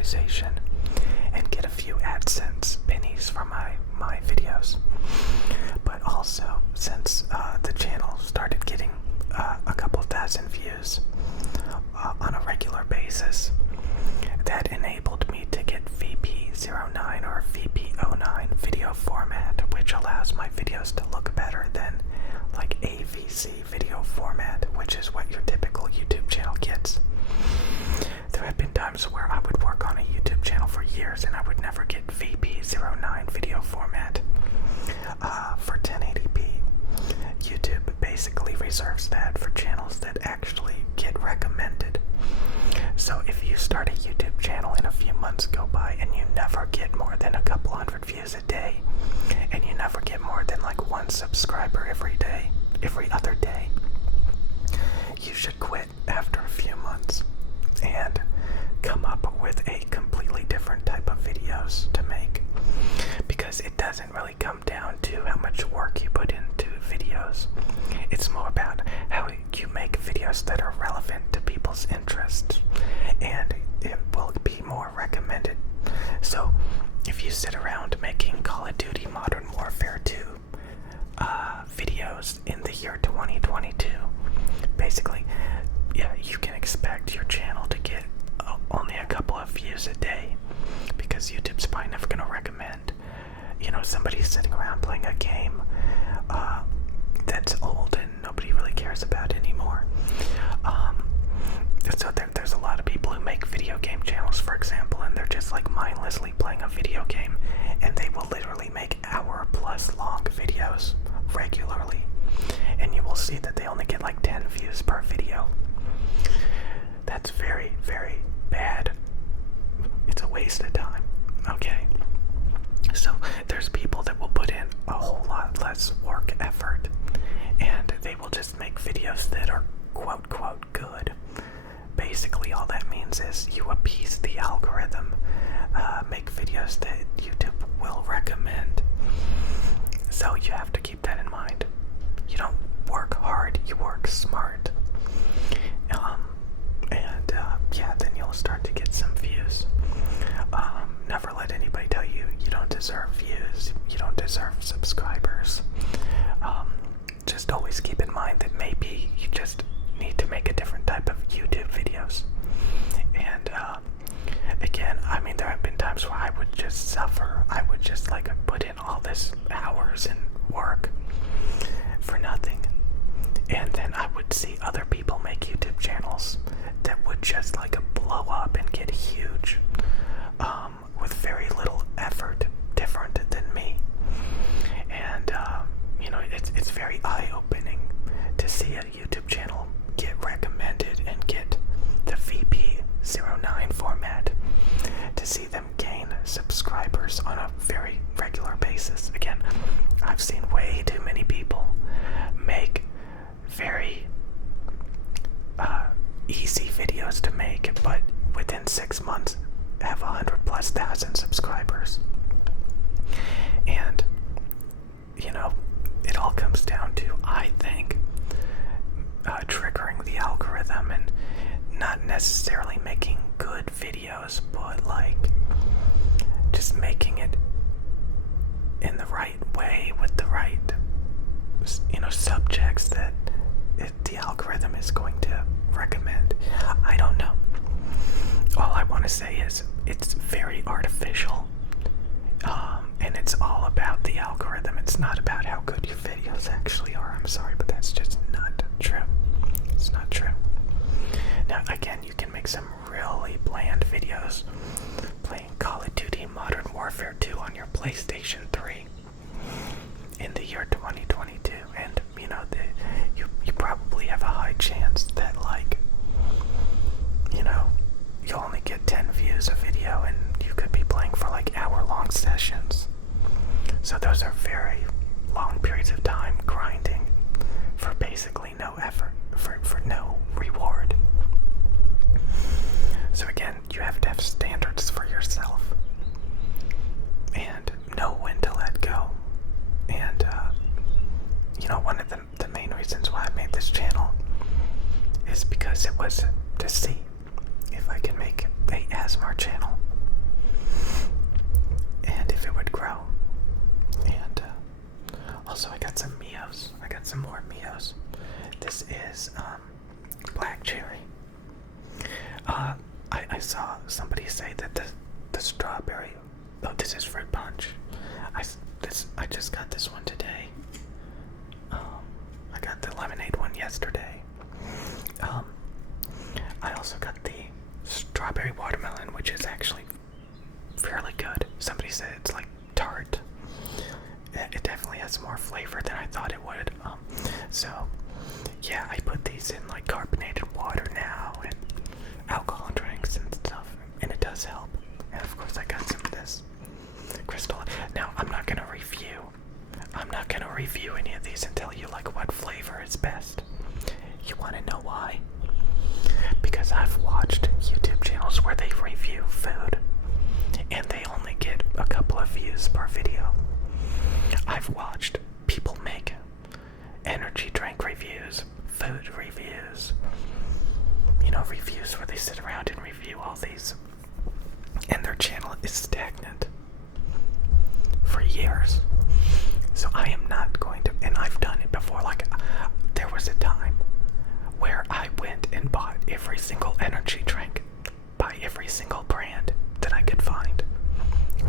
monetization and get a few AdSense pennies from my videos. But also, since the channel started getting a couple thousand views on a regular basis, that enabled me to get VP09 or VP09 video format, which allows my videos to look better than like AVC video format, which is what your typical YouTube channel gets. There have been times where I would work on a YouTube channel for years and I would never get VP09 video format for 1080p. YouTube basically reserves that for channels that actually get recommended. So if you start a YouTube channel and a few months go by and you never get more than a couple hundred views a day, and you never get more than like one subscriber every other day, you should quit after a few months and come up with a completely different type of videos to make, because it doesn't really come down to how much work you put into videos. It's more about how you make videos that are relevant to people's interests, and it will be more recommended. So if you sit around making Call of Duty Modern Warfare 2 videos in the year 2022, basically, yeah, you can expect your channel to get only a couple of views a day, because YouTube's probably never going to recommend, somebody sitting around playing a game that's old and nobody really cares about anymore. So there's a lot of people who make video game channels, for example, and they're just like mindlessly playing a video game, and they will literally make hour-plus long videos regularly, and you will see that they only get like 10 views per video. That's very, very bad. It's a waste of time, okay? So there's people that will put in a whole lot less work effort, and they will just make videos that are quote good. Basically all that means is you appease the algorithm, make videos that YouTube will recommend. So you have to keep that in mind. You don't work hard, you work smart. Then you'll start to get some views. Never let anybody tell you you don't deserve views, you don't deserve subscribers. Just always keep in mind that maybe you just need to make a different type of YouTube videos. And again, I mean, there have been times where I would just suffer. I would just like put in all this hours and work for nothing. And then I would see other people make YouTube channels that would just like blow up and get huge with very little effort, different than me. And it's very eye-opening to see a YouTube channel get recommended and get the VP09 format, to see them gain subscribers on a very regular basis. Again, I've seen way too many people make very easy videos to make, but within 6 months have 100,000+ subscribers. And it all comes down to, I think, triggering the algorithm and not necessarily making good videos, but like just making it in the right way with the right subjects that the algorithm is going to recommend. I don't know. All I want to say is it's very artificial, and it's all about the algorithm. It's not about how good your videos actually are. I'm sorry, but that's just not true. It's not true. Now, again, you can make some really bland videos playing Call of Duty Modern Warfare 2 on your PlayStation 3 in the year 2022, and you probably have a high chance that you'll only get 10 views a video, and you could be playing for like hour-long sessions. So those are very long periods of time grinding for basically no effort, for no reward. So again, you have to have standards for yourself and know when to let go. And one of the main reasons why I made this channel is because it was to see if I can make a ASMR channel if it would grow. And also I got some Mios. I got some more Mios. This is black cherry. I saw somebody say that the strawberry. Oh, this is fruit punch. I just got this one today. I got the lemonade one yesterday. I also got the strawberry watermelon, which is actually fairly good. Somebody said it's like tart. It definitely has more flavor than I thought it would. So yeah, I put these in like carbonated water now and alcohol drinks and stuff, and it does help. And of course I got some of this crystal. Now I'm not gonna review any of these and tell you like what flavor is best. You wanna know why? Because I've watched YouTube channels where they review food and they only get a couple of views per video. I've watched people make energy drink reviews, food reviews, reviews where they sit around and review all these, and their channel is stagnant for years. So I am not going to, and I've done it before. Like, there was a time where I went and bought every single energy drink by every single brand that I could find.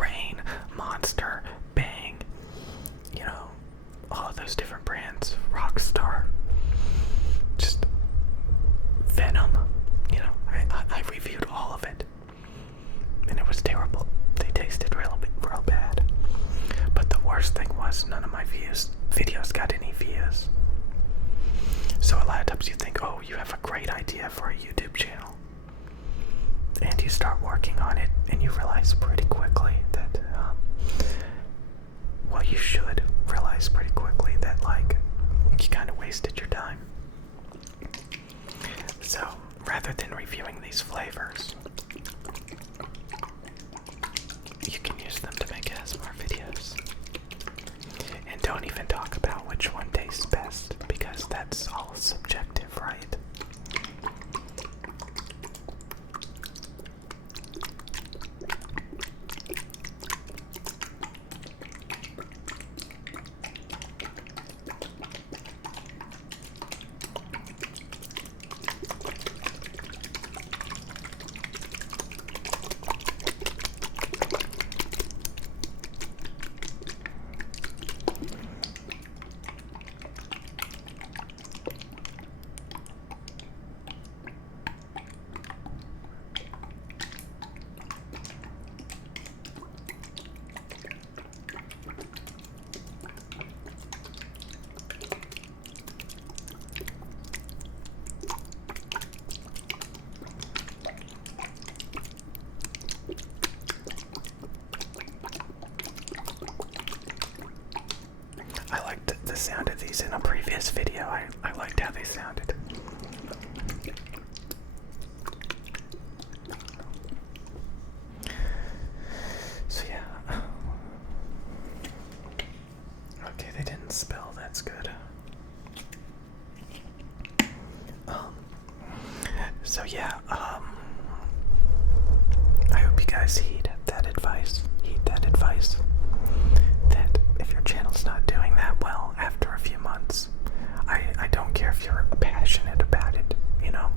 Reign, Monster, Bang, all of those different brands, Rockstar, just Venom, I reviewed all of it, and it was terrible. They tasted real bad. But the worst thing was none of my videos got any views. So a lot of times you think, oh, you have a great idea for a YouTube channel, and you start working on it, and you realize pretty quickly that, you should realize pretty quickly that, like, you kind of wasted your time. So, rather than reviewing these flavors, you can use them to make ASMR videos. And don't even talk about which one tastes best, because that's all subjective, right? The sound of these in a previous video. I liked how they sounded. So yeah. Okay, they didn't spill, that's good. So yeah, I hope you guys heed that advice. That if your channel's not doing that well after a few months, I don't care if you're passionate about it,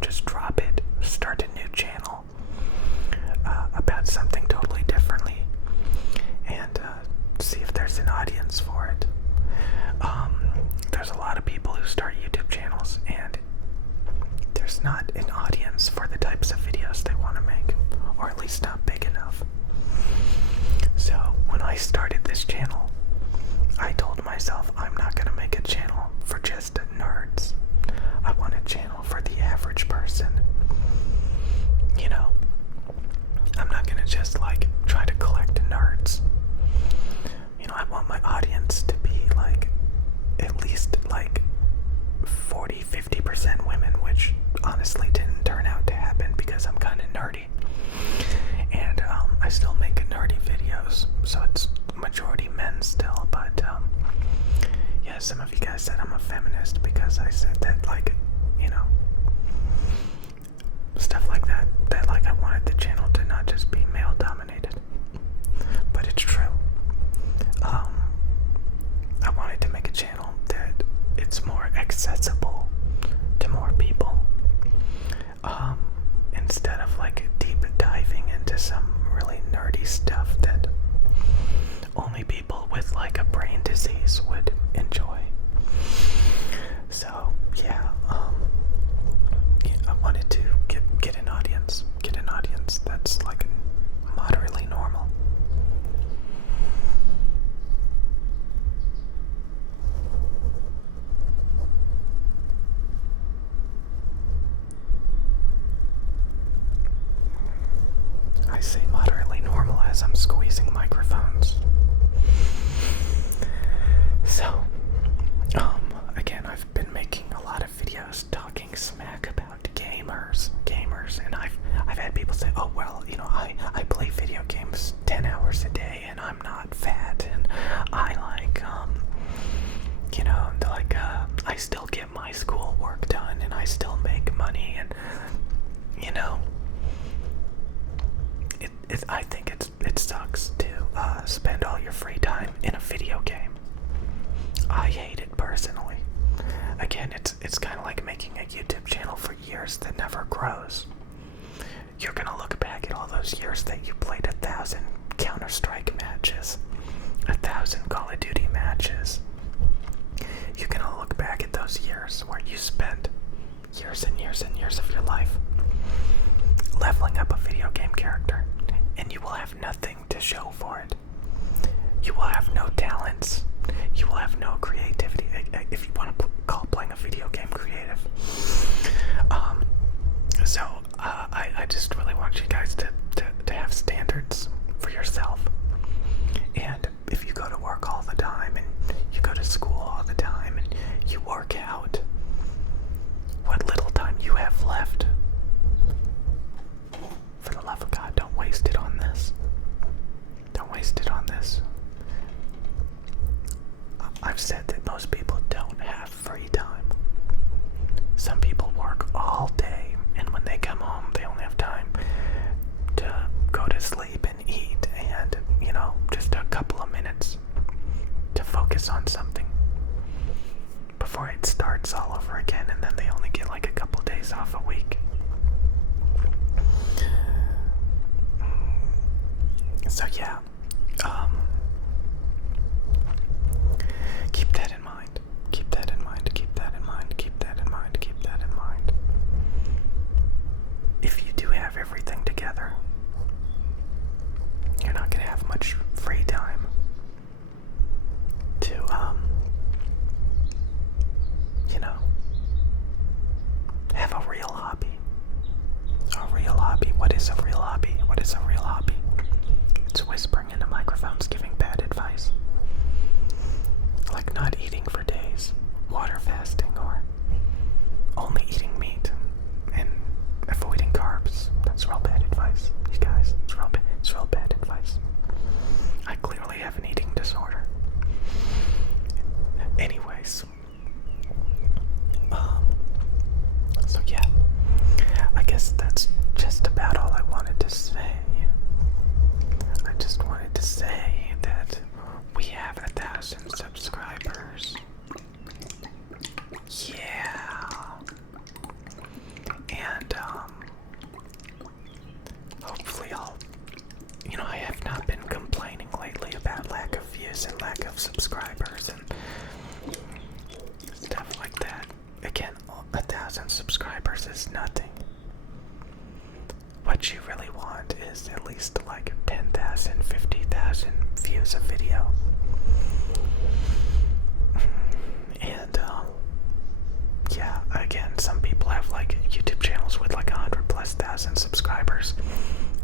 just drop it, start a new channel about something totally differently, and see if there's an audience for it. There's a lot of people who start YouTube channels and there's not an audience for the types of videos they want to make, or at least not big enough. So when I started this channel, I told myself I'm not going to make a channel for just nerds. I want a channel for the average person. I'm not going to just like try to collect nerds. I want my audience to be like at least like 40-50% women, which honestly didn't turn out to happen because I'm kind of nerdy. And I still make nerdy videos, so it's majority men still, but yeah, some of you guys said I'm a feminist because I said that, like, stuff like that like I wanted the channel to not just be male dominated. But it's true. um, I wanted to make a channel that it's more accessible to more people. Instead of like deep diving into some really nerdy stuff that only people with like a brain disease would enjoy. So yeah, I wanted to get an audience that's like moderately normal. I say moderately normal as I'm squeezing microphones. So, again, I've been making a lot of videos talking smack about gamers, and I've had people say, oh, well, you know, I play video games 10 hours a day and I'm not fat, and I like, you know, like, I still get my school work done and I still make money, and, you know, I think it sucks to spend all your free time in a video game. I hate it personally. Again, it's kind of like making a YouTube channel for years that never grows. You're gonna look back at all those years that you played 1,000 Counter-Strike matches, 1,000 Call of Duty matches. You're gonna look back at those years where you spent years and years and years of your life leveling up a video game character, and you will have nothing to show for it. You will have no talents. You will have no creativity, if you want to call playing a video game creative. So I just really want you guys to have standards for yourself. And if you go to work all the time, and you go to school all the time, and you work out, what little time you have left, for the love of God, don't waste it on this. Don't waste it on this. I've said that most people don't have free time. Some people work all day, and when they come home, they only have time to go to sleep and eat, and, you know, just a couple of minutes to focus on something before it starts all over again, and then they only get like a couple days off a week. So yeah, keep that in mind. Keep that in mind. Keep that in mind. Keep that in mind. Keep that in mind. If you do have everything together, you're not gonna have much free time to, you know, have a real hobby. A real hobby. What is a real hobby? What is a real hobby? It's whispering into microphones, giving bad advice. Like not eating for days, water fasting, or only eating meat and avoiding carbs. That's real bad advice, you guys. It's real bad advice. I clearly have an eating disorder. Anyways, so yeah, I guess that's just about all I wanted to say. I just wanted to say that we have 1,000 subscribers. Yeah. And, hopefully I have not been complaining lately about lack of views and lack of subscribers and stuff like that. Again, 1,000 subscribers is nothing. What you really want is at least like 10,000, 50,000 views a video. And, yeah, again, some people have like YouTube channels with like 100,000+ subscribers,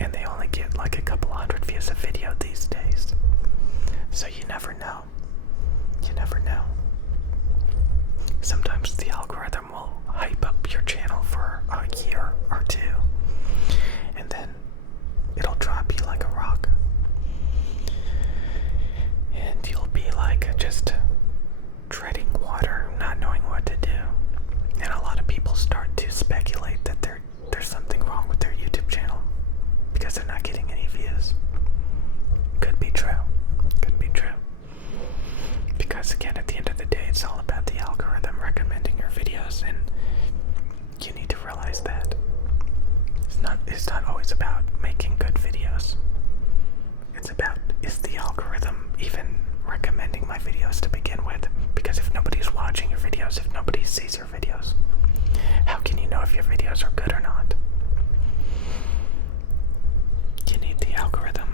and they only get like a couple hundred views a video these days. So you never know. You never know. Sometimes the algorithm will hype up your channel for a year or two, and then it'll drop you like a rock. And you'll be like just treading water, not knowing what to do. And a lot of people start to speculate that there's something wrong with their YouTube channel because they're not getting any views. Could be true. Could be true. is not always about making good videos. It's about, is the algorithm even recommending my videos to begin with? Because if nobody's watching your videos, if nobody sees your videos, how can you know if your videos are good or not? You need the algorithm